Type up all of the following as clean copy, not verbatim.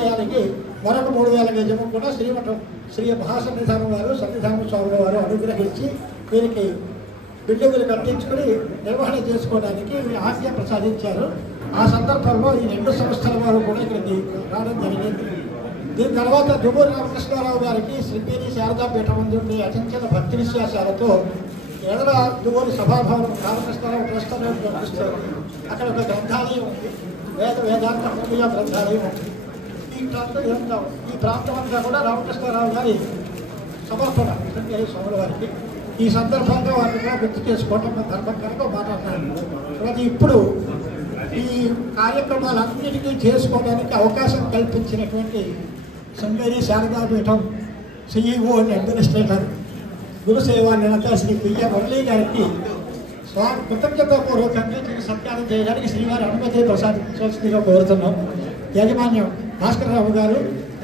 ఆలయానికి మరొక 3000 గజము కూడా శ్రీమఠం శ్రీ మహాసన్నిధానం వారు సన్నిధానం స్వామి వారు అనుగ్రహించి దీనికి బిల్డింగులు కట్టించుకుని నిర్వహణ చేసుకోవడానికి ఆజ్ఞ ప్రసాదించారు. ఆ సందర్భంలో ఈ 2 సంస్థల వారు కూడా ఇక్కడికి రావడం జరిగింది. దీని తర్వాత దువ్వూరి రామకృష్ణారావు గారికి శృంగేరి శారదాపీఠం నుండి అచంచల భక్తి విశ్వాసాలతో ఎదుర దువ్వూరి సభాభవనం రామకృష్ణారావు ట్రస్ట్ అనేది కనిపిస్తారు. అక్కడ ఒక గ్రంథాలయం ఉంది, వేదాంత హోమియా గ్రంథాలయం ఉంది. ఈ ప్రాంతం అంతా కూడా రామకృష్ణారావు గారి సమర్పణ శృంగేరి స్వాముల వారికి. ఈ సందర్భంగా వారిని కూడా గుర్తు చేసుకోవటం ధర్మం కనుక మాట్లాడుతున్నాను. అలాగే ఇప్పుడు ఈ కార్యక్రమాలన్నిటికీ చేసుకోవడానికి అవకాశం కల్పించినటువంటి Sringeri Sharadapeetham CEO and administrator గురుసేవా నిరత శ్రీ పియ్య మురళీ గారికి స్వామి కృతజ్ఞతాపూర్వకంగా సత్కారం చేయడానికి శ్రీవారి అనుమతి ప్రసాదించవలసిందిగా కోరుతున్నాం. యాజమాన్యం భాస్కరరావు గారు,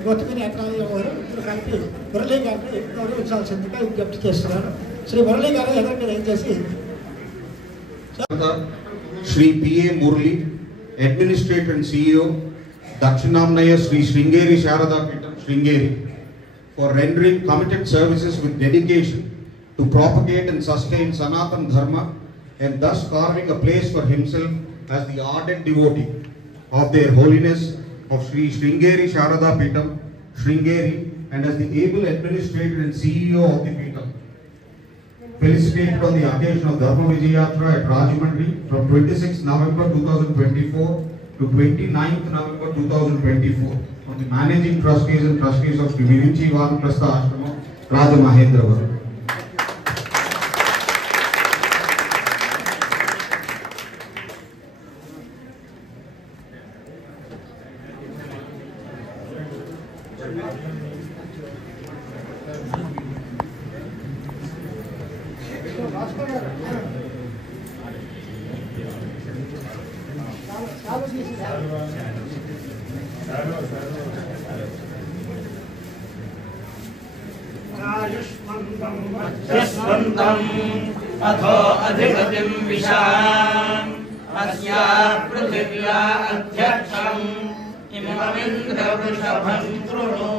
గౌతమిని అట్రాలయం వారు ఇప్పుడు కలిపి మురళీ గారిని గౌరవించాల్సిందిగా విజ్ఞప్తి చేస్తున్నారు. శ్రీ మురళీ గారు ఎదురు దయచేసి. Shri PA Murali, administrator and CEO, Dakshinamnaya Sri Sringeri Sharada Peetham Sringeri, for rendering committed services with dedication to propagate and sustain Sanatan Dharma and thus carving a place for himself as the ardent devotee of their holiness of Sri Sringeri Sharada Peetham Sringeri and as the able administrator and CEO of the Peetham. Felicitated on the occasion of Dharma Vijayatra at Rajahmundry from 26 November 2024 to 29th November 2024 from the Managing Trustees and Trustees of Sri Virinchi Vanaprastha Ashramam, Rajamahendravaram. अथो अधिपतिं विशाम् अस्या पृथिव्या अध्यक्षम् इममिन्द्रवृषभं कृणु।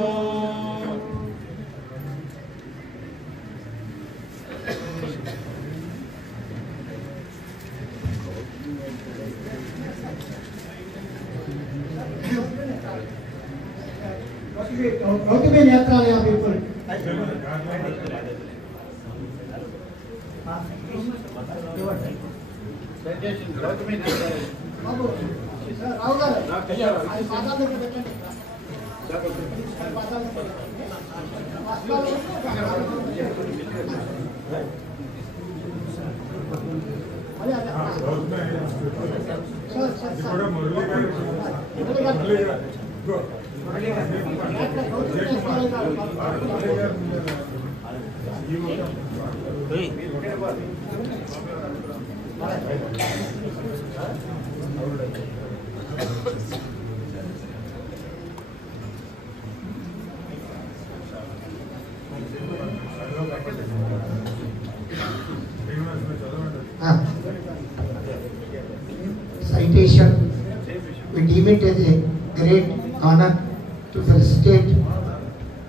Gautami Netralaya people రావు గారు పాదాలు పెట్టండి. Citation. We deem it as a great honor to felicitate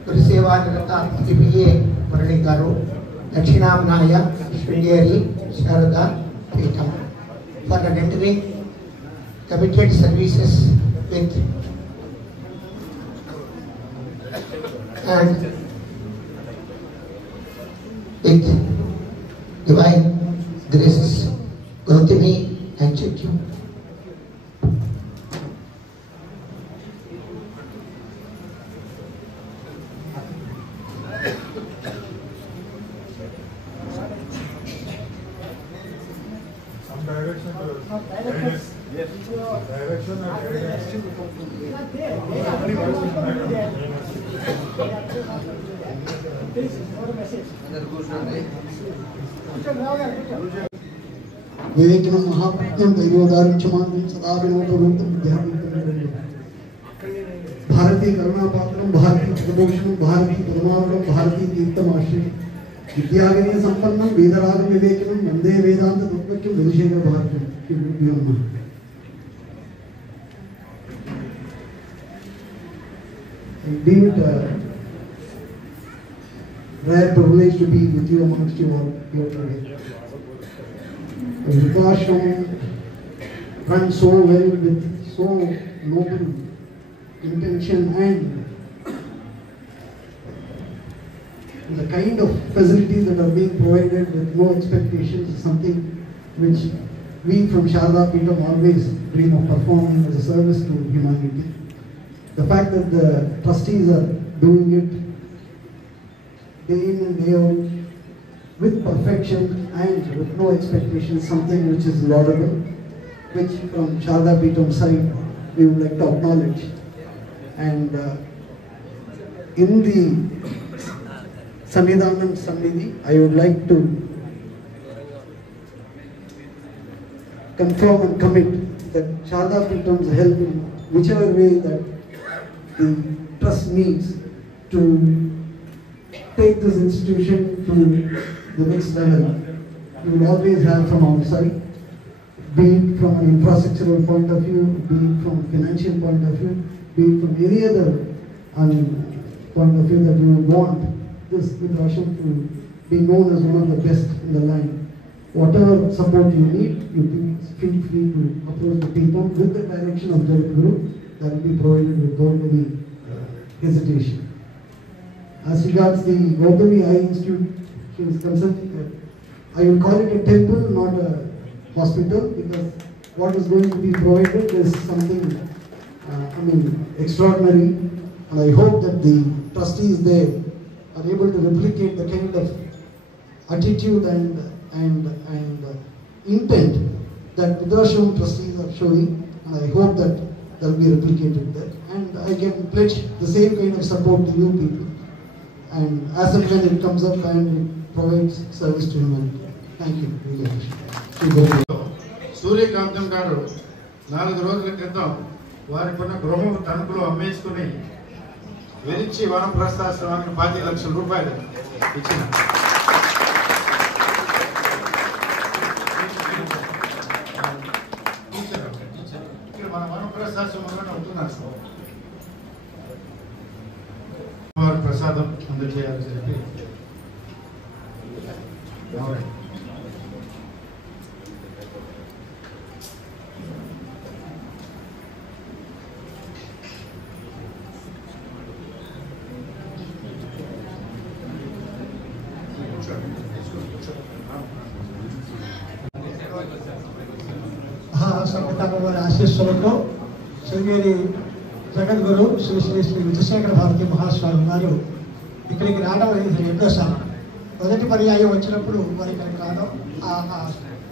Gurusewa Nirata PA Murali Garu, Dakshinamnaya Sringeri Sharada Peetham for rendering committed services with divine graces. Gautami and Chityu. వివేకనం మహాప్రజ్ఞం దైవోదారుక్షమానం సదా వినోదవంతం భారతీ కరుణాపాత్రం భారతీ ప్రదోషం భారతీ పరమావడం భారతీ తీర్థమాశ్రయం విద్యావినయ సంపన్నం వేదరాగ వివేకనం వందే వేదాంత తత్వక్యం విశేష భారతం. deem it a rare privilege to be with you amongst you all here today. Vrindavan runs so well with so noble intention, and the kind of facilities that are being provided with no expectations is something which we from Sharada Peetham always dream of performing as a service to humanity. The fact that the trustees are doing it day in and day out with perfection and with no expectations, something which is laudable, which from Sharada Peetham side we would like to acknowledge. And in the Sannidhanam Samnidhi, I would like to confirm and commit that Sharada Peetham's help in whichever way that the trust needs to take this institution to the next level, we will always have from our side, be it from an infrastructural point of view, be it from a financial point of view, be it from any other point of view that you would want this Vrindavan to be known as one of the best in the land. Whatever support you need, you feel free to approach the people with the direction of Jagat Guru. That will be provided without any hesitation. As regards the Gautami Eye Institute is concerned, I will call it a temple, not a hospital, because what is going to be provided is something extraordinary, and I hope that the trustees there are able to replicate the kind of attitude and intent that Vrindavan trustees are showing, and I hope that will be replicated there. And I can pledge the same kind of support to you people, and as and when it comes up and it provides service to humanity. Thank you. Really appreciate it. సూర్యకాంతం గారు 4 రోజుల క్రితం వారికున్న గృహం తణుకులో అమ్మేసుకుని విరించి వనప్రస్థాశ్రమానికి 5 లక్షల రూపాయలు ఇచ్చిన ఇక్కడ మన వనప్రస్థాశ్రమంలోనే ఉంటున్నారు. వారి ప్రసాదం అందజేయాలని చెప్పి మహాసంఘటన వారి ఆశీస్సులతో శ్రీంగేరి జగద్గురు శ్రీ శ్రీ శ్రీ విజయశేఖర భారతి మహాస్వామి వారు ఇక్కడికి రావడం అనేది రెండోసారి. మొదటి పర్యాయం వచ్చినప్పుడు వారి ఇక్కడికి రావడం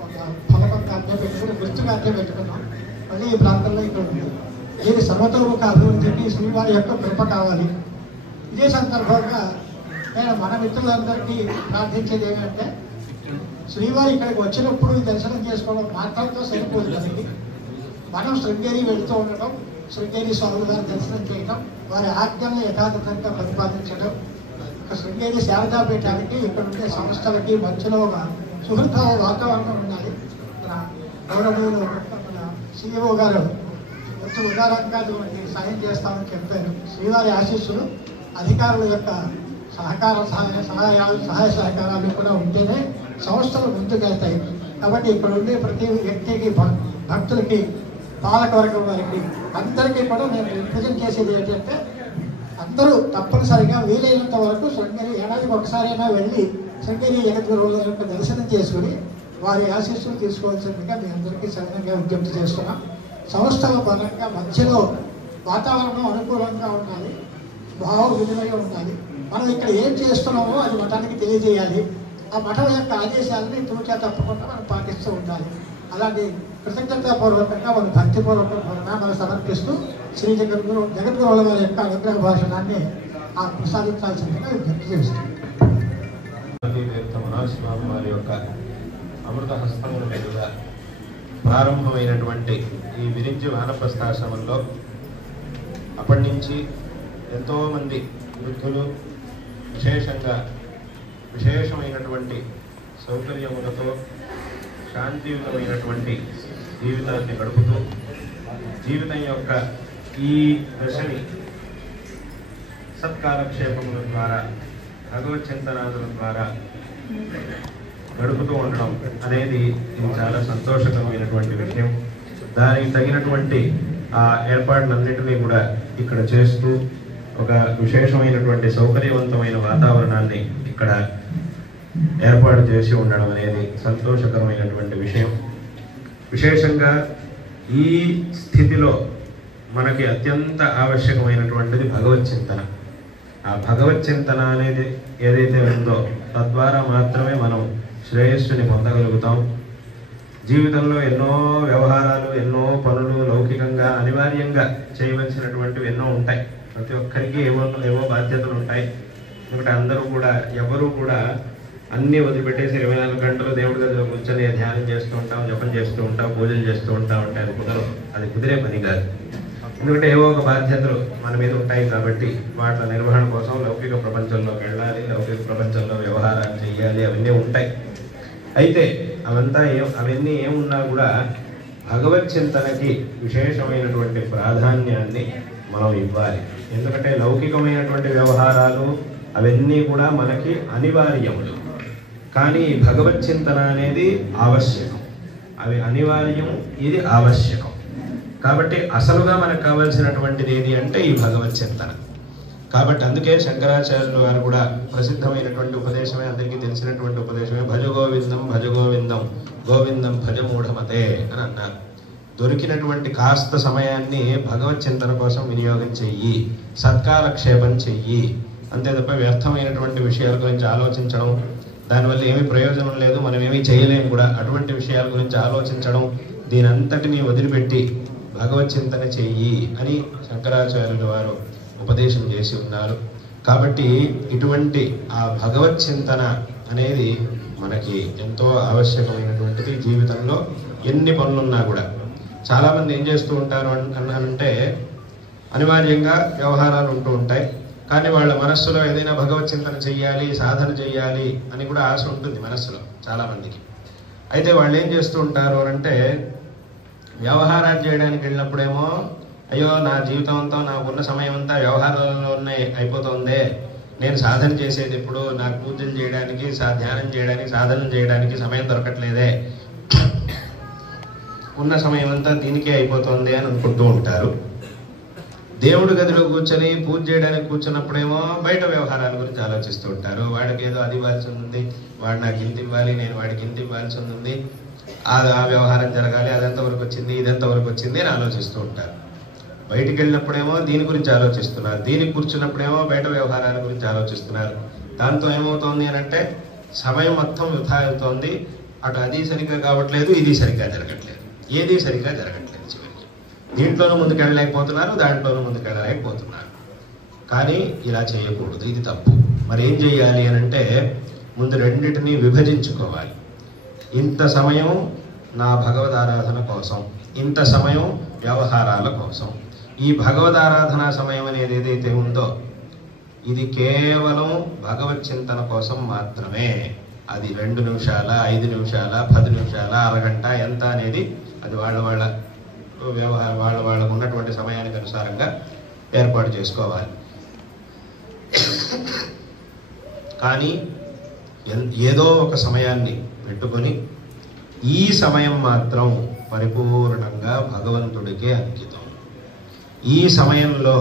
ఒక ఫలకంగా అర్థం పెట్టుకుని గుర్తుగా అర్థం పెట్టుకున్నాం. మళ్ళీ ఈ ప్రాంతంలో ఇక్కడ ఉంది. దీని సర్వతోముఖ అభివృద్ధికి శ్రీవారి యొక్క కృప కావాలి. ఇదే సందర్భంగా నేను మన మిత్రులందరికీ ప్రార్థించేది ఏమంటే, శ్రీవారి ఇక్కడికి వచ్చినప్పుడు దర్శనం చేసుకోవడం మాత్రంతో సరిపోదు కదండి. మనం శృంగేరి వెళుతూ ఉండటం, శృంగేరి స్వామి గారి దర్శనం చేయడం, వారి ఆజ్ఞలను యథాతథంగా ప్రతిపాదించడం, శృంగేరి శారదాపీఠానికి ఇక్కడ ఉండే సంస్థలకి మధ్యలో ఒక సుహృద్భావ వాతావరణం ఉండాలి. గౌరవనీయులు మన సిఇఓ గారు వచ్చి ఉదారంగా సాయం చేస్తామని చెప్పారు. శ్రీవారి ఆశీస్సులు, అధికారుల యొక్క సహాయ సహకారాలు కూడా ఉంటేనే సంస్థలు ముందుకెళ్తాయి. కాబట్టి ఇక్కడ ఉండే ప్రతి వ్యక్తికి, భక్తులకి, పాలకవర్గం వారికి అందరికీ కూడా నేను రిప్రజెంట్ చేసేది ఏంటంటే, అందరూ తప్పనిసరిగా వీలైనంత వరకు శృంగేరి ఏడాదికి ఒకసారైనా వెళ్ళి శృంగేరి జగద్గురువుల యొక్క దర్శనం చేసుకుని వారి ఆశీస్సులు తీసుకోవాల్సిందిగా మీ అందరికీ సరైనగా విజ్ఞప్తి చేస్తున్నాం. సంస్థల పరంగా మధ్యలో వాతావరణం అనుకూలంగా ఉండాలి, భావ వినిమయం ఉండాలి. మనం ఇక్కడ ఏం చేస్తున్నామో అది మఠానికి తెలియజేయాలి. ఆ మఠం యొక్క ఆదేశాలని తూచా తప్పకుండా మనం పాటిస్తూ ఉండాలి. అలాగే కృతజ్ఞతాపూర్వకంగా మన భక్తిపూర్వక ప్రణామాలు సమర్పిస్తూ శ్రీ జగద్గురువుల వారి యొక్క అనుగ్రహ భాషణాన్ని ప్రసాదించాల్సిందిగా విజ్ఞప్తి చేస్తున్నాం. స్వామి వారి యొక్క అమృత హస్తముల మీదుగా ప్రారంభమైనటువంటి ఈ విరించి వానప్రస్థాశ్రమంలో అప్పటి నుంచి ఎంతోమంది వృద్ధులు విశేషమైనటువంటి సౌకర్యములతో శాంతియుతమైనటువంటి జీవితాన్ని గడుపుతూ జీవితం యొక్క ఈ దశని సత్కాలక్షేపముల ద్వారా భగవత్ చింతనాదుల ద్వారా గడుపుతూ ఉండడం అనేది ఇది చాలా సంతోషకరమైనటువంటి విషయం. దానికి తగినటువంటి ఆ ఏర్పాట్లన్నింటినీ కూడా ఇక్కడ చేస్తూ ఒక విశేషమైనటువంటి సౌకర్యవంతమైన వాతావరణాన్ని ఇక్కడ ఏర్పాటు చేసి ఉండడం అనేది సంతోషకరమైనటువంటి విషయం. విశేషంగా ఈ స్థితిలో మనకి అత్యంత ఆవశ్యకమైనటువంటిది భగవత్ చింతన. ఆ భగవత్ చింతన అనేది ఏదైతే ఉందో తద్వారా మాత్రమే మనం శ్రేయస్సుని పొందగలుగుతాం. జీవితంలో ఎన్నో వ్యవహారాలు, ఎన్నో పనులు లౌకికంగా అనివార్యంగా చేయవలసినటువంటివి ఎన్నో ఉంటాయి. ప్రతి ఒక్కరికి ఏవో బాధ్యతలు ఉంటాయి. ఎందుకంటే అందరూ కూడా ఎవరూ కూడా అన్నీ వదిలిపెట్టేసి 24 గంటలు దేవుడి దగ్గర కూర్చొని ధ్యానం చేస్తూ ఉంటాం, జపం చేస్తూ ఉంటాం, పూజలు చేస్తూ ఉంటాం అంటే అది కుదిరే పని కాదు. ఎందుకంటే ఏవో ఒక బాధ్యతలు మన మీద ఉంటాయి కాబట్టి వాటి నిర్వహణ కోసం లౌకిక ప్రపంచంలోకి వెళ్ళాలి, లౌకిక ప్రపంచంలో వ్యవహారాలు చేయాలి, అవన్నీ ఉంటాయి. అయితే అవన్నీ ఏమున్నా కూడా భగవత్ చింతనకి విశేషమైనటువంటి ప్రాధాన్యాన్ని మనం ఇవ్వాలి. ఎందుకంటే లౌకికమైనటువంటి వ్యవహారాలు అవన్నీ కూడా మనకి అనివార్యములు, కానీ భగవత్ చింతన అనేది ఆవశ్యకం. అవి అనివార్యం, ఇది ఆవశ్యకం. కాబట్టి అసలుగా మనకు కావాల్సినటువంటిది ఏది అంటే ఈ భగవత్ చింతన. కాబట్టి అందుకే శంకరాచార్యులు వారు కూడా ప్రసిద్ధమైనటువంటి ఉపదేశమే, అందరికీ తెలిసినటువంటి ఉపదేశమే భజ గోవిందం భజ గోవిందం గోవిందం భజ మూఢమతే అని అన్నారు. దొరికినటువంటి కాస్త సమయాన్ని భగవత్ చింతన కోసం వినియోగం చెయ్యి, సత్కాలక్షేపం చెయ్యి. అంతే తప్ప వ్యర్థమైనటువంటి విషయాల గురించి ఆలోచించడం, దానివల్ల ఏమీ ప్రయోజనం లేదు, మనం ఏమీ చేయలేము కూడా, అటువంటి విషయాల గురించి ఆలోచించడం, దీని అంతటినీ వదిలిపెట్టి భగవత్ చింతన చెయ్యి అని శంకరాచార్యుల వారు ఉపదేశం చేసి ఉన్నారు. కాబట్టి ఇటువంటి ఆ భగవత్ చింతన అనేది మనకి ఎంతో ఆవశ్యకమైనటువంటిది. జీవితంలో ఎన్ని పనులున్నా కూడా చాలామంది ఏం చేస్తూ ఉంటారు అంటే అనివార్యంగా వ్యవహారాలు ఉంటూ ఉంటాయి, కానీ వాళ్ళ మనస్సులో ఏదైనా భగవత్ చింతన చెయ్యాలి, సాధన చెయ్యాలి అని కూడా ఆశ ఉంటుంది మనస్సులో చాలామందికి. అయితే వాళ్ళు ఏం చేస్తూ ఉంటారు అంటే వ్యవహారాలు చేయడానికి వెళ్ళినప్పుడేమో అయ్యో నా జీవితం అంతా, నాకున్న సమయం అంతా వ్యవహారాల్లోనే అయిపోతుందే, నేను సాధన చేసేది ఎప్పుడు, నాకు పూజలు చేయడానికి, ధ్యానం చేయడానికి, సాధన చేయడానికి సమయం దొరకట్లేదే, ఉన్న సమయం అంతా దీనికే అయిపోతుంది అని అనుకుంటూ ఉంటారు. దేవుడి గదిలో కూర్చొని పూజ చేయడానికి కూర్చున్నప్పుడేమో బయట వ్యవహారాల గురించి ఆలోచిస్తూ ఉంటారు. వాడికి ఏదో అది ఇవ్వాల్సి ఉంది, వాడు నాకు ఇంత ఇవ్వాలి, నేను వాడికి ఇంత ఇవ్వాల్సి ఉంది, ఆ వ్యవహారం జరగాలి, అదెంతవరకు వచ్చింది, ఇదెంతవరకు వచ్చింది అని ఆలోచిస్తూ ఉంటారు. బయటికి వెళ్ళినప్పుడేమో దీని గురించి ఆలోచిస్తున్నారు, దీనికి కూర్చున్నప్పుడేమో బయట వ్యవహారాల గురించి ఆలోచిస్తున్నారు. దాంతో ఏమవుతోంది అని అంటే సమయం మొత్తం వృధా అవుతోంది. అటు అది సరిగ్గా కావట్లేదు, ఇది సరిగ్గా జరగట్లేదు, ఏది సరిగ్గా జరగట్లేదు. చివరికి దీంట్లోనూ ముందుకెళ్ళలేకపోతున్నారు, దాంట్లోనూ ముందుకెళ్ళలేకపోతున్నారు. కానీ ఇలా చేయకూడదు, ఇది తప్పు. మరి ఏం చేయాలి అని అంటే ముందు రెండింటినీ విభజించుకోవాలి. ఇంత సమయం నా భగవదారాధన కోసం, ఇంత సమయం వ్యవహారాల కోసం. ఈ భగవదారాధన సమయం అనేది ఏదైతే ఉందో ఇది కేవలం భగవత్ చింతన కోసం మాత్రమే. అది 2 నిమిషాల, 5 నిమిషాల, 10 నిమిషాల, అరగంట ఎంత అనేది అది వాళ్ళకు ఉన్నటువంటి సమయానికి అనుసారంగా ఏర్పాటు చేసుకోవాలి. కానీ ఏదో ఒక సమయాన్ని పెట్టుకొని ఈ సమయం మాత్రం పరిపూర్ణంగా భగవంతుడికే అంకితం. ఈ సమయంలో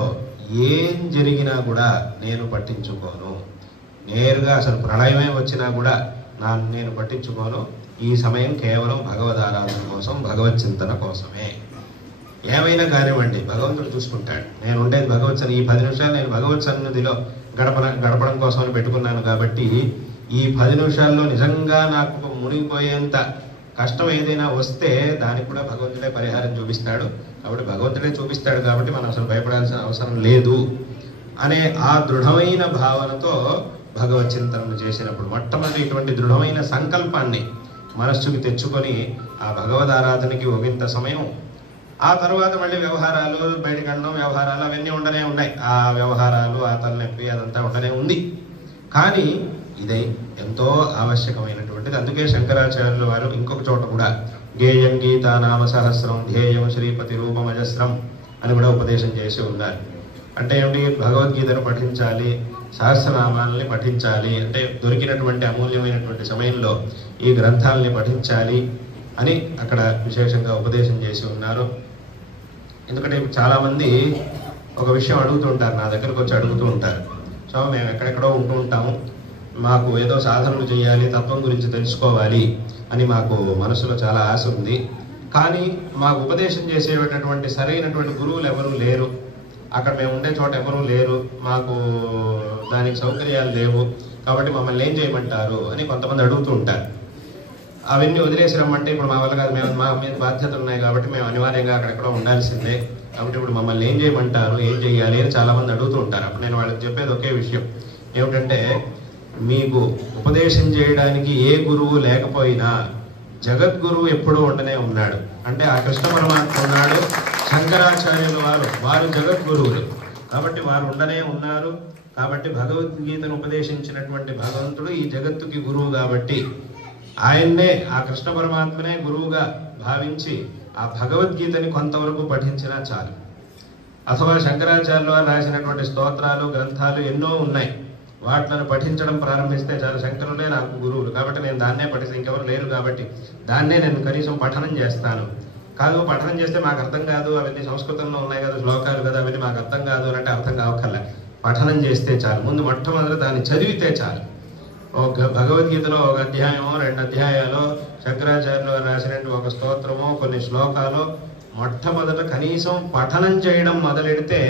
ఏం జరిగినా కూడా నేను పట్టించుకోను, నేరుగా అసలు ప్రళయమే వచ్చినా కూడా నేను పట్టించుకోను. ఈ సమయం కేవలం భగవదారాధన కోసం, భగవత్ చింతన కోసమే. ఏమైనా కానివ్వండి, భగవంతుడు చూసుకుంటాడు. నేను ఉండేది భగవత్ ఈ 10 నిమిషాలు నేను భగవత్ సన్నిధిలో గడపడం కోసమని పెట్టుకున్నాను కాబట్టి ఈ 10 నిమిషాల్లో నిజంగా నాకు మునిగిపోయేంత కష్టం ఏదైనా వస్తే దానికి కూడా భగవంతుడే పరిహారం చూపిస్తాడు. కాబట్టి భగవంతుడే చూపిస్తాడు కాబట్టి మనం అసలు భయపడాల్సిన అవసరం లేదు అనే ఆ దృఢమైన భావనతో భగవత్ చింతనను చేసినప్పుడు మొట్టమొదటి ఇటువంటి దృఢమైన సంకల్పాన్ని మనస్సుకి తెచ్చుకొని ఆ భగవద్ ఆరాధనకి ఒకంత సమయం, ఆ తర్వాత మళ్ళీ వ్యవహారాలు, బయటకు వెళ్ళడం, వ్యవహారాలు అవన్నీ ఉండనే ఉన్నాయి. ఆ వ్యవహారాలు, ఆ తలనొప్పి అదంతా ఉండనే ఉంది. కానీ ఇదే ఎంతో ఆవశ్యకమైనటువంటిది. అందుకే శంకరాచార్యుల వారు ఇంకొక చోట కూడా గేయం గీతా నామ సహస్రం ధ్యేయం శ్రీపతి రూపమజస్రం అని కూడా ఉపదేశం చేసి ఉన్నారు. అంటే ఏమిటి, భగవద్గీతను పఠించాలి, సహస్రనామాలని పఠించాలి, అంటే దొరికినటువంటి అమూల్యమైనటువంటి సమయంలో ఈ గ్రంథాలని పఠించాలి అని అక్కడ విశేషంగా ఉపదేశం చేసి ఉన్నారు. ఎందుకంటే చాలామంది ఒక విషయం అడుగుతూ ఉంటారు, నా దగ్గరకు వచ్చి అడుగుతూ ఉంటారు, సో మేము ఎక్కడెక్కడో ఉంటూ ఉంటాము, మాకు ఏదో సాధనలు చేయాలి, తత్వం గురించి తెలుసుకోవాలి అని మాకు మనసులో చాలా ఆశ ఉంది, కానీ మాకు ఉపదేశం చేసేటటువంటి సరైనటువంటి గురువులు ఎవరూ లేరు, అక్కడ మేము ఉండే చోట ఎవరూ లేరు, మాకు దానికి సౌకర్యాలు లేవు, కాబట్టి మమ్మల్ని ఏం చేయమంటారు అని కొంతమంది అడుగుతూ ఉంటారు. అవన్నీ వదిలేసి రమ్మంటే ఇప్పుడు మా వల్ల కాదు, మేము మా మీద బాధ్యతలు ఉన్నాయి కాబట్టి మేము అనివార్యంగా అక్కడెక్కడో ఉండాల్సిందే, కాబట్టి ఇప్పుడు మమ్మల్ని ఏం చేయమంటారు, ఏం చేయాలి అని చాలామంది అడుగుతూ ఉంటారు. అప్పుడు నేను వాళ్ళకి చెప్పేది ఒకే విషయం ఏమిటంటే, మీకు ఉపదేశం చేయడానికి ఏ గురువు లేకపోయినా జగద్గురువు ఎప్పుడూ ఉండనే ఉన్నాడు. అంటే ఆ కృష్ణ పరమాత్మ ఉన్నాడు, శంకరాచార్యులు వారు జగద్గురువులు, కాబట్టి వారు ఉండనే ఉన్నారు. కాబట్టి భగవద్గీతను ఉపదేశించినటువంటి భగవంతుడు ఈ జగత్తుకి గురువు కాబట్టి ఆయన్నే, ఆ కృష్ణ పరమాత్మనే గురువుగా భావించి ఆ భగవద్గీతని కొంతవరకు పఠించినా చాలు. అథవా శంకరాచార్యులు వారు రాసినటువంటి స్తోత్రాలు, గ్రంథాలు ఎన్నో ఉన్నాయి, వాటిని పఠించడం ప్రారంభిస్తే చాలు. శంకరులే నాకు గురువులు కాబట్టి నేను దాన్నే పఠిస్తాను, ఇంకెవరు లేరు కాబట్టి దాన్నే నేను కనీసం పఠనం చేస్తాను. కాదు పఠనం చేస్తే మాకు అర్థం కాదు, అవన్నీ సంస్కృతంలో ఉన్నాయి కదా, శ్లోకాలు కదా, అవన్నీ మాకు అర్థం కాదు అంటే అర్థం కావక్కర్లే, పఠనం చేస్తే చాలు. ముందు మొట్టమొదటి దాన్ని చదివితే చాలు. ఒక భగవద్గీతలో ఒక అధ్యాయమో 2 అధ్యాయాలు, శంకరాచార్యులు వారు రాసినట్టు ఒక స్తోత్రమో కొన్ని శ్లోకాలు మొట్టమొదట కనీసం పఠనం చేయడం మొదలెడితే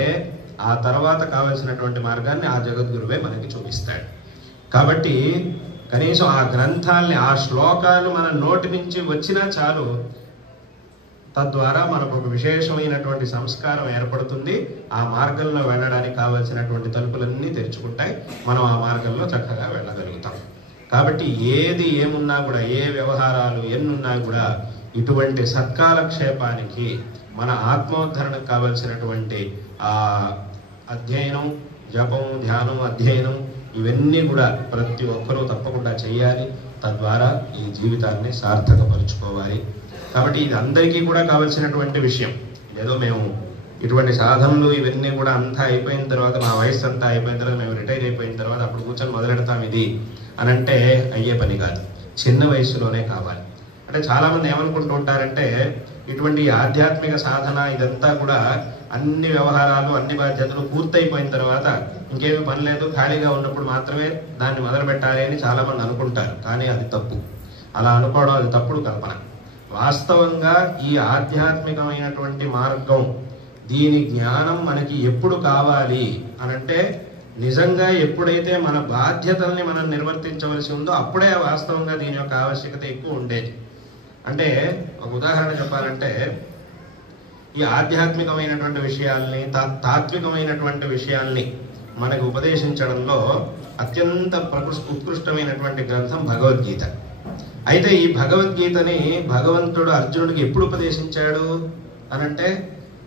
ఆ తర్వాత కావలసినటువంటి మార్గాన్ని ఆ జగద్గురువే మనకి చూపిస్తాడు. కాబట్టి కనీసం ఆ గ్రంథాలని, ఆ శ్లోకాలు మన నోటి నుంచి వచ్చినా చాలు, తద్వారా మనకు ఒక విశేషమైనటువంటి సంస్కారం ఏర్పడుతుంది. ఆ మార్గంలో వెళ్ళడానికి కావలసినటువంటి తలుపులన్నీ తెరుచుకుంటాయి, మనం ఆ మార్గంలో చక్కగా వెళ్ళగలుగుతాం. కాబట్టి ఏది ఏమున్నా కూడా, ఏ వ్యవహారాలు ఎన్నున్నా కూడా ఇటువంటి సత్కాలక్షేపానికి, మన ఆత్మోద్ధరణకు కావలసినటువంటి ఆ అధ్యయనం, జపం, ధ్యానం, అధ్యయనం ఇవన్నీ కూడా ప్రతి ఒక్కరూ తప్పకుండా చేయాలి. తద్వారా ఈ జీవితాన్ని సార్థకపరుచుకోవాలి. కాబట్టి ఇది అందరికీ కూడా కావాల్సినటువంటి విషయం. ఏదో మేము ఇటువంటి సాధనలు ఇవన్నీ కూడా అంతా అయిపోయిన తర్వాత, మా వయసు అంతా అయిపోయిన తర్వాత, మేము రిటైర్ అయిపోయిన తర్వాత అప్పుడు కూర్చొని మొదలెడతాం ఇది అని అంటే అయ్యే పని కాదు. చిన్న వయసులోనే కావాలి. అంటే చాలామంది ఏమనుకుంటూ ఉంటారంటే, ఇటువంటి ఆధ్యాత్మిక సాధన ఇదంతా కూడా అన్ని వ్యవహారాలు, అన్ని బాధ్యతలు పూర్తయిపోయిన తర్వాత ఇంకేమీ పని లేదు, ఖాళీగా ఉన్నప్పుడు మాత్రమే దాన్ని మొదలు పెట్టాలి అని చాలామంది అనుకుంటారు. కానీ అది తప్పు. అలా అనుకోవడం అది తప్పుడు కల్పన. వాస్తవంగా ఈ ఆధ్యాత్మికమైనటువంటి మార్గం, దీని జ్ఞానం మనకి ఎప్పుడు కావాలి అనంటే, నిజంగా ఎప్పుడైతే మన బాధ్యతల్ని మనం నిర్వర్తించవలసి ఉందో అప్పుడే వాస్తవంగా దీని యొక్క ఆవశ్యకత ఎక్కువ ఉండేది. అంటే ఒక ఉదాహరణ చెప్పాలంటే, ఈ ఆధ్యాత్మికమైనటువంటి విషయాల్ని, తాత్వికమైనటువంటి విషయాల్ని మనకు ఉపదేశించడంలో అత్యంత ఉత్కృష్టమైనటువంటి గ్రంథం భగవద్గీత. అయితే ఈ భగవద్గీతని భగవంతుడు అర్జునుడికి ఎప్పుడు ఉపదేశించాడు అనంటే,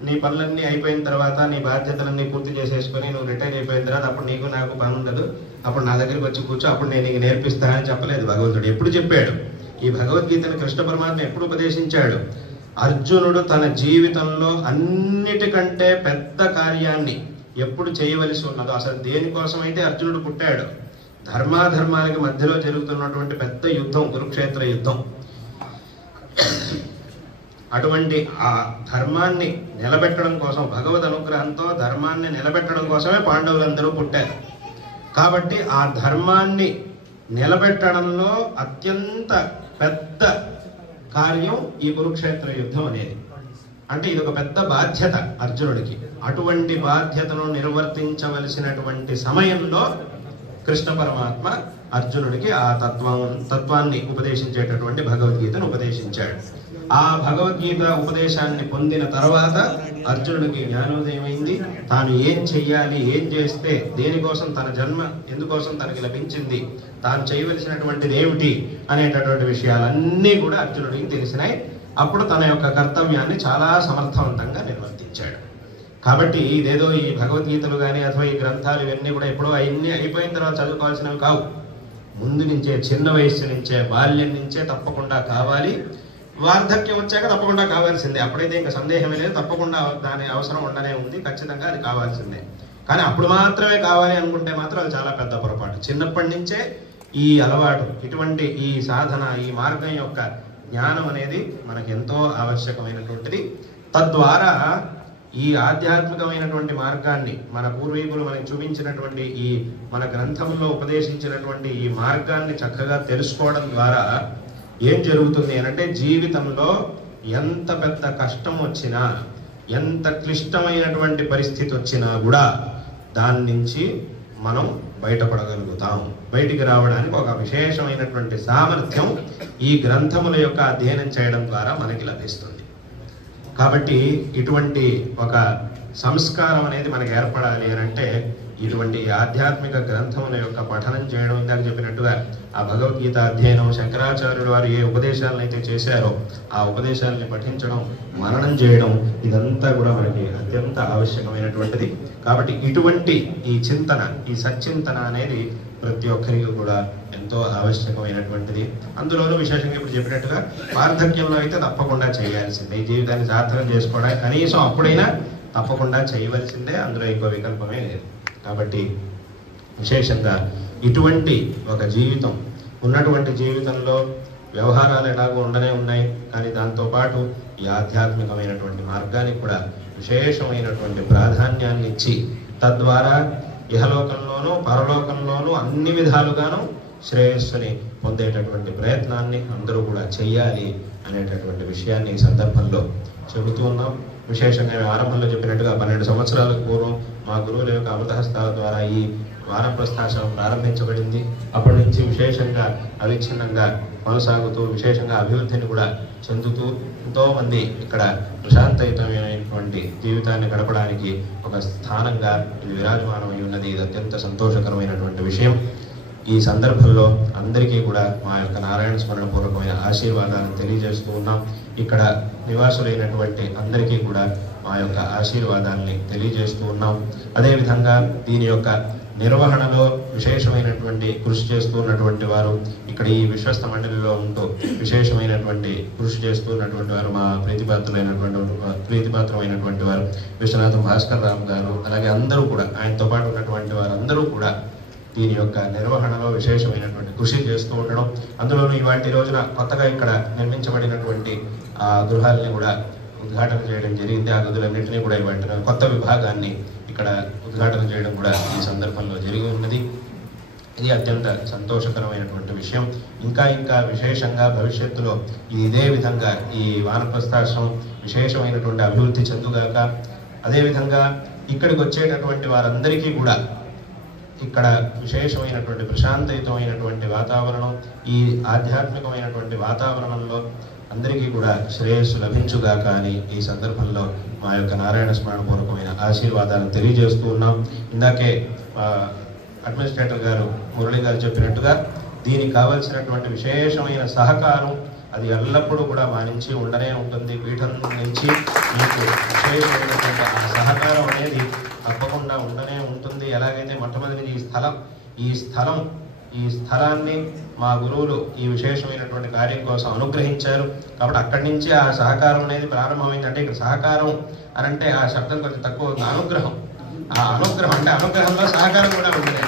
నీ పనులన్నీ అయిపోయిన తర్వాత, నీ బాధ్యతలన్నీ పూర్తి చేసేసుకొని నువ్వు రిటైర్ అయిపోయిన తర్వాత, అప్పుడు నీకు నాకు పని ఉండదు, అప్పుడు నా దగ్గరికి వచ్చి కూర్చో, అప్పుడు నేను నీకు నేర్పిస్తానని చెప్పలేదు భగవంతుడు. ఎప్పుడు చెప్పాడు? ఈ భగవద్గీతను కృష్ణ పరమాత్మ ఎప్పుడు ఉపదేశించాడు? అర్జునుడు తన జీవితంలో అన్నిటికంటే పెద్ద కార్యాన్ని ఎప్పుడు చేయవలసి ఉన్నదో, అసలు దేనికోసమైతే అర్జునుడు పుట్టాడు, ధర్మాధర్మాలకి మధ్యలో జరుగుతున్నటువంటి పెద్ద యుద్ధం, కురుక్షేత్ర యుద్ధం, అటువంటి ఆ ధర్మాన్ని నిలబెట్టడం కోసం, భగవద్ అనుగ్రహంతో ధర్మాన్ని నిలబెట్టడం కోసమే పాండవులందరూ పుట్టారు. కాబట్టి ఆ ధర్మాన్ని నిలబెట్టడంలో అత్యంత పెద్ద కార్యం ఈ కురుక్షేత్ర యుద్ధం అనేది. అంటే ఇది ఒక పెద్ద బాధ్యత అర్జునుడికి. అటువంటి బాధ్యతను నిర్వర్తించవలసినటువంటి సమయంలో కృష్ణ పరమాత్మ అర్జునుడికి ఆ తత్వాన్ని ఉపదేశించేటటువంటి భగవద్గీతను ఉపదేశించాడు. ఆ భగవద్గీత ఉపదేశాన్ని పొందిన తర్వాత అర్జునుడికి జ్ఞానోదయం అయింది. తాను ఏం చెయ్యాలి, ఏం చేస్తే, దేనికోసం తన జన్మ ఎందుకోసం తనకి లభించింది, తాను చేయవలసినటువంటిది ఏమిటి అనేటటువంటి విషయాలన్నీ కూడా అర్జునుడికి తెలిసినాయి. అప్పుడు తన యొక్క కర్తవ్యాన్ని చాలా సమర్థవంతంగా నిర్వర్తించాడు. కాబట్టి ఇదేదో ఈ భగవద్గీతలు కానీ అథవా ఈ గ్రంథాలు ఇవన్నీ కూడా ఎప్పుడో అన్నీ అయిపోయిన తర్వాత చదువుకోవాల్సినవి కావు. ముందు నుంచే, చిన్న వయస్సు నుంచే, బాల్యం నుంచే తప్పకుండా కావాలి. వార్ధక్యం వచ్చాక తప్పకుండా కావాల్సిందే. అప్పుడైతే ఇంకా సందేహమే లేదు, తప్పకుండా దాని అవసరం ఉండనే ఉంది, ఖచ్చితంగా అది కావాల్సిందే. కానీ అప్పుడు మాత్రమే కావాలి అనుకుంటే మాత్రం అది చాలా పెద్ద పొరపాటు. చిన్నప్పటి నుంచే ఈ అలవాటు, ఇటువంటి ఈ సాధన, ఈ మార్గం యొక్క జ్ఞానం అనేది మనకు ఎంతో ఆవశ్యకమైనటువంటిది. తద్వారా ఈ ఆధ్యాత్మికమైనటువంటి మార్గాన్ని మన పూర్వీకులు మనకు చూపించినటువంటి ఈ మన గ్రంథంలో ఉపదేశించినటువంటి ఈ మార్గాన్ని చక్కగా తెలుసుకోవడం ద్వారా ఏం జరుగుతుంది అంటే జీవితంలో ఎంత పెద్ద కష్టం వచ్చినా, ఎంత క్లిష్టమైనటువంటి పరిస్థితి వచ్చినా కూడా దాని నుంచి మనం బయటపడగలుగుతాం. బయటికి రావడానికి ఒక విశేషమైనటువంటి సామర్థ్యం ఈ గ్రంథముల యొక్క అధ్యయనం చేయడం ద్వారా మనకి లభిస్తుంది. కాబట్టి ఇటువంటి ఒక సంస్కారం అనేది మనకు ఏర్పడాలి అని అంటే ఇటువంటి ఆధ్యాత్మిక గ్రంథముల యొక్క పఠనం చేయడం, ఇందాక చెప్పినట్టుగా ఆ భగవద్గీత అధ్యయనం, శంకరాచార్యులు వారు ఏ ఉపదేశాలను అయితే చేశారో ఆ ఉపదేశాలని పఠించడం, మననం చేయడం, ఇదంతా కూడా మనకి అత్యంత ఆవశ్యకమైనటువంటిది. కాబట్టి ఇటువంటి ఈ చింతన, ఈ సచ్చింతన అనేది ప్రతి ఒక్కరికి కూడా ఎంతో ఆవశ్యకమైనటువంటిది. అందులోనూ విశేషంగా ఇప్పుడు చెప్పినట్టుగా వార్ధక్యంలో అయితే తప్పకుండా చేయాల్సిందే. ఈ జీవితాన్ని సార్థకం చేసుకోవడానికి కనీసం అప్పుడైనా తప్పకుండా చేయవలసిందే, అందులో ఇంకో వికల్పమే లేదు. కాబట్టి విశేషంగా ఇటువంటి ఒక జీవితం ఉన్నటువంటి జీవితంలో వ్యవహారాలు ఎలాగో ఉండనే ఉన్నాయి, కానీ దాంతోపాటు ఈ ఆధ్యాత్మికమైనటువంటి మార్గానికి కూడా విశేషమైనటువంటి ప్రాధాన్యాన్ని ఇచ్చి తద్వారా ఇహలోకంలోనూ పరలోకంలోనూ అన్ని విధాలుగాను శ్రేయస్సుని పొందేటటువంటి ప్రయత్నాన్ని అందరూ కూడా చెయ్యాలి అనేటటువంటి విషయాన్ని ఈ సందర్భంలో చెబుతూ ఉన్నాం. విశేషంగా ఆరంభంలో చెప్పినట్టుగా 12 సంవత్సరాలకు పూర్వం మా గురువుల యొక్క అమృతహస్తాల ద్వారా ఈ వానప్రస్థాశ్రమం ప్రారంభించబడింది. అప్పటి నుంచి విశేషంగా అవిచ్ఛిన్నంగా కొనసాగుతూ విశేషంగా అభివృద్ధిని కూడా చెందుతూ ఎంతోమంది ఇక్కడ ప్రశాంతయుతమైనటువంటి జీవితాన్ని గడపడానికి ఒక స్థానంగా ఇది విరాజమానమై ఉన్నది. ఇది అత్యంత సంతోషకరమైనటువంటి విషయం. ఈ సందర్భంలో అందరికీ కూడా మా యొక్క నారాయణ స్మరణ పూర్వకమైన ఆశీర్వాదాలను తెలియజేస్తూ ఉన్నాం. ఇక్కడ నివాసులైనటువంటి అందరికీ కూడా మా యొక్క ఆశీర్వాదాలని తెలియజేస్తూ ఉన్నాం. అదేవిధంగా దీని యొక్క నిర్వహణలో విశేషమైనటువంటి కృషి చేస్తూ ఉన్నటువంటి వారు, ఇక్కడ ఈ విశ్వస్త మండలిలో ఉంటూ విశేషమైనటువంటి కృషి చేస్తూ ఉన్నటువంటి వారు మా ప్రీతిపాత్రమైనటువంటి వారు విశ్వనాథం భాస్కర్ రావు గారు, అలాగే అందరూ కూడా ఆయనతో పాటు ఉన్నటువంటి వారందరూ కూడా దీని యొక్క నిర్వహణలో విశేషమైనటువంటి కృషి చేస్తూ ఉండడం, అందులోనూ ఇవాటి రోజున కొత్తగా ఇక్కడ నిర్మించబడినటువంటి ఆ గృహాలని కూడా ఉద్ఘాటన చేయడం జరిగింది. ఆ గదులన్నింటినీ కూడా ఇవాటి కొత్త విభాగాన్ని ఇక్కడ ఉద్ఘాటన చేయడం కూడా ఈ సందర్భంలో జరిగి ఉన్నది. ఇది అత్యంత సంతోషకరమైనటువంటి విషయం. ఇంకా ఇంకా విశేషంగా భవిష్యత్తులో ఇదే విధంగా ఈ వానప్రస్థాశ్రమం విశేషమైనటువంటి అభివృద్ధి చెందుగాక. అదేవిధంగా ఇక్కడికి వచ్చేటటువంటి వారందరికీ కూడా ఇక్కడ విశేషమైనటువంటి ప్రశాంతయుతమైనటువంటి వాతావరణం, ఈ ఆధ్యాత్మికమైనటువంటి వాతావరణంలో అందరికీ కూడా శ్రేయస్సు లభించుగాక అని ఈ సందర్భంలో మా యొక్క నారాయణ స్మరణ పూర్వకమైన ఆశీర్వాదాలను తెలియజేస్తూ ఉన్నాం. ఇందాకే అడ్మినిస్ట్రేటర్ గారు మురళి గారు చెప్పినట్టుగా దీనికి కావలసినటువంటి విశేషమైన సహకారం అది ఎల్లప్పుడూ కూడా మా నుంచి ఉండనే ఉంటుంది. పీఠం నుంచి మీకు విశేషమైనటువంటి ఆ సహకారం అనేది తప్పకుండా ఉండనే ఉంటుంది. ఎలాగైతే మొట్టమొదటి ఈ స్థలాన్ని మా గురువులు ఈ విశేషమైనటువంటి కార్యం కోసం అనుగ్రహించారు. కాబట్టి అక్కడి నుంచి ఆ సహకారం అనేది ప్రారంభమైంది. అంటే ఇక్కడ సహకారం అని అంటే ఆ శబ్దం కొంచెం తక్కువ, అనుగ్రహం. ఆ అనుగ్రహం అంటే అనుగ్రహంలో సహకారం కూడా ఉండనే,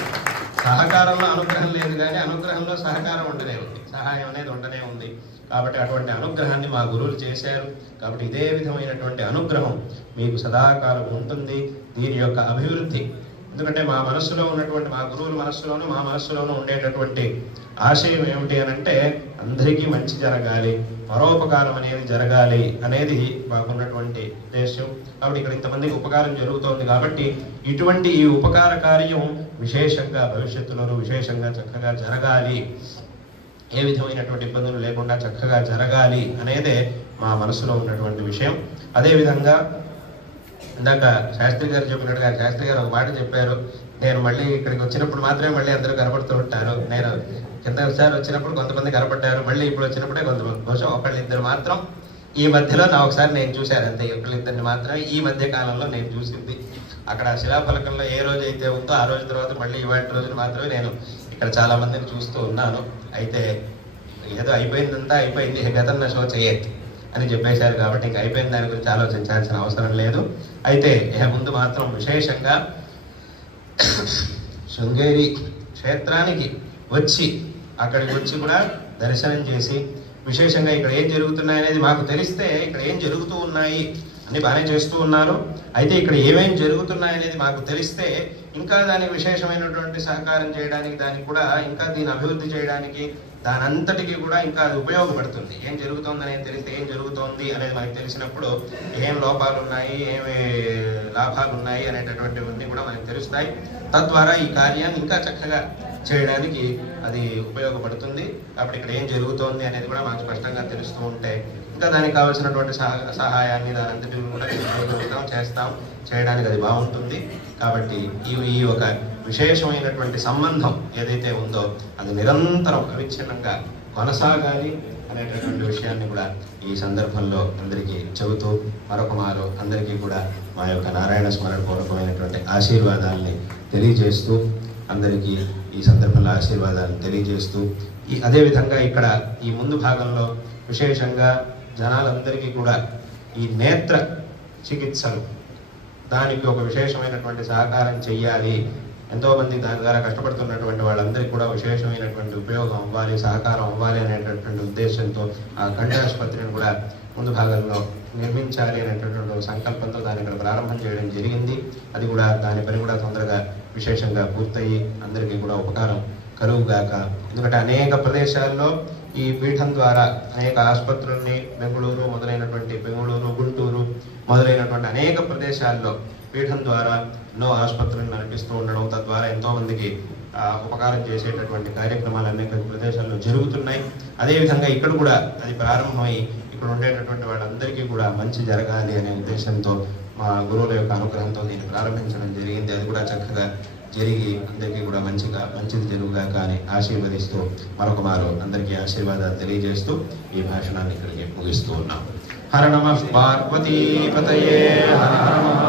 సహకారంలో అనుగ్రహం లేదు కానీ అనుగ్రహంలో సహకారం ఉండనే ఉంది, సహాయం అనేది ఉండనే ఉంది. కాబట్టి అటువంటి అనుగ్రహాన్ని మా గురువులు చేశారు. కాబట్టి ఇదే విధమైనటువంటి అనుగ్రహం మీకు సదాకాలం ఉంటుంది. దీని యొక్క అభివృద్ధి, ఎందుకంటే మా మనస్సులో ఉన్నటువంటి మా గురువుల మనస్సులోనూ మా మనస్సులోనూ ఉండేటటువంటి ఆశయం ఏమిటి అని అంటే అందరికీ మంచి జరగాలి, పరోపకారం అనేది జరగాలి అనేది మాకున్నటువంటి ఉద్దేశం. కాబట్టి ఇక్కడ ఇంతమందికి ఉపకారం జరుగుతోంది కాబట్టి ఇటువంటి ఈ ఉపకార కార్యం విశేషంగా భవిష్యత్తులోనూ విశేషంగా చక్కగా జరగాలి, ఏ విధమైనటువంటి ఇబ్బందులు లేకుండా చక్కగా జరగాలి అనేదే మా మనసులో ఉన్నటువంటి విషయం. అదేవిధంగా ఇందాక శాస్త్రి గారు చెప్పినట్టుగా శాస్త్రి గారు ఒక మాట చెప్పారు, నేను మళ్ళీ ఇక్కడికి వచ్చినప్పుడు మాత్రమే మళ్ళీ అందరూ కనపడుతూ ఉంటారు. నేను కిందసారి వచ్చినప్పుడు కొంతమంది కనపడ్డారు, మళ్ళీ ఇప్పుడు వచ్చినప్పుడే కొంతమంది, బహుశా ఒకళ్ళిద్దరు మాత్రం ఈ మధ్యలో ఒకసారి నేను చూశాను అంతే. ఒకళ్ళిద్దరిని మాత్రమే ఈ మధ్య కాలంలో నేను చూసింది. అక్కడ శిలాఫలకంలో ఏ రోజు అయితే ఉందో ఆ రోజు తర్వాత మళ్ళీ ఇవాటి రోజున మాత్రమే నేను ఇక్కడ చాలా మందిని చూస్తూ ఉన్నాను. అయితే ఏదో అయిపోయిందంతా అయిపోయింది, గతంలో షో చేయొద్దు అని చెప్పేశారు కాబట్టి ఇంక అయిపోయిన దాని గురించి ఆలోచించాల్సిన అవసరం లేదు. అయితే ముందు మాత్రం విశేషంగా శృంగేరి క్షేత్రానికి వచ్చి అక్కడికి వచ్చి కూడా దర్శనం చేసి విశేషంగా ఇక్కడ ఏం జరుగుతున్నాయి అనేది మాకు తెలిస్తే ఇక్కడ ఏం జరుగుతూ ఉన్నాయి అన్ని బాగానే చేస్తూ ఉన్నారు, అయితే ఇక్కడ ఏమేమి జరుగుతున్నాయి అనేది మాకు తెలిస్తే ఇంకా దానికి విశేషమైనటువంటి సహకారం చేయడానికి, దానికి కూడా ఇంకా దీన్ని అభివృద్ధి చేయడానికి, దాని అంతటికి కూడా ఇంకా అది ఉపయోగపడుతుంది. ఏం జరుగుతుంది అనేది తెలిస్తే ఏం జరుగుతోంది అనేది మనకి తెలిసినప్పుడు ఏం లోపాలు ఉన్నాయి, ఏమి లాభాలు ఉన్నాయి అనేటటువంటివన్నీ కూడా మనకు తెలుస్తాయి. తద్వారా ఈ కార్యాన్ని ఇంకా చక్కగా చేయడానికి అది ఉపయోగపడుతుంది. కాబట్టి ఇక్కడ ఏం జరుగుతోంది అనేది కూడా మాకు స్పష్టంగా తెలుస్తూ ఉంటే ఇంకా దానికి కావాల్సినటువంటి సహాయాన్ని దానంతటిని కూడా చేస్తాం, చేయడానికి అది బాగుంటుంది. కాబట్టి ఈ ఒక విశేషమైనటువంటి సంబంధం ఏదైతే ఉందో అది నిరంతరం అవిచ్ఛిన్నంగా కొనసాగాలి అనేటటువంటి విషయాన్ని కూడా ఈ సందర్భంలో అందరికీ చెబుతూ మరొక మారు అందరికీ కూడా మా యొక్క నారాయణ స్మరణ పూర్వకమైనటువంటి ఆశీర్వాదాలని తెలియజేస్తూ అందరికీ ఈ సందర్భంలో ఆశీర్వాదాలను తెలియజేస్తూ అదేవిధంగా ఇక్కడ ఈ ముందు భాగంలో విశేషంగా జనాలందరికీ కూడా ఈ నేత్ర చికిత్సలు దానికి ఒక విశేషమైనటువంటి సహకారం చెయ్యాలి, ఎంతోమంది దాని ద్వారా కష్టపడుతున్నటువంటి వాళ్ళందరికీ కూడా విశేషమైనటువంటి ఉపయోగం అవ్వాలి, సహకారం అవ్వాలి అనేటటువంటి ఉద్దేశంతో ఆ కంటి ఆసుపత్రిని కూడా ముందు భాగంలో నిర్మించాలి అనేటటువంటి సంకల్పంతో దాన్ని ఇక్కడ ప్రారంభం చేయడం జరిగింది. అది కూడా దాని పని కూడా తొందరగా విశేషంగా పూర్తయి అందరికీ కూడా ఉపకారం కలుగుగాక. ఎందుకంటే అనేక ప్రదేశాల్లో ఈ పీఠం ద్వారా అనేక ఆసుపత్రుల్ని బెంగళూరు, గుంటూరు మొదలైనటువంటి అనేక ప్రదేశాల్లో పీఠం ద్వారా ఎన్నో ఆసుపత్రులను నడిపిస్తూ ఉండడం, తద్వారా ఎంతోమందికి ఉపకారం చేసేటటువంటి కార్యక్రమాలు అనేక ప్రదేశాల్లో జరుగుతున్నాయి. అదేవిధంగా ఇక్కడ కూడా అది ప్రారంభమై ఇక్కడ ఉండేటటువంటి వాళ్ళందరికీ కూడా మంచి జరగాలి అనే ఉద్దేశంతో మా గురువుల యొక్క అనుగ్రహంతో దీన్ని ప్రారంభించడం జరిగింది. అది కూడా చక్కగా జరిగి అందరికీ కూడా మంచిది జరుగుగా కానీ ఆశీర్వదిస్తూ మరొక మారు అందరికీ ఆశీర్వాదాలు తెలియజేస్తూ ఈ భాషణాన్ని ఇక్కడికి ముగిస్తూ ఉన్నాం. హర నమః పార్వతీపతయే హర నమః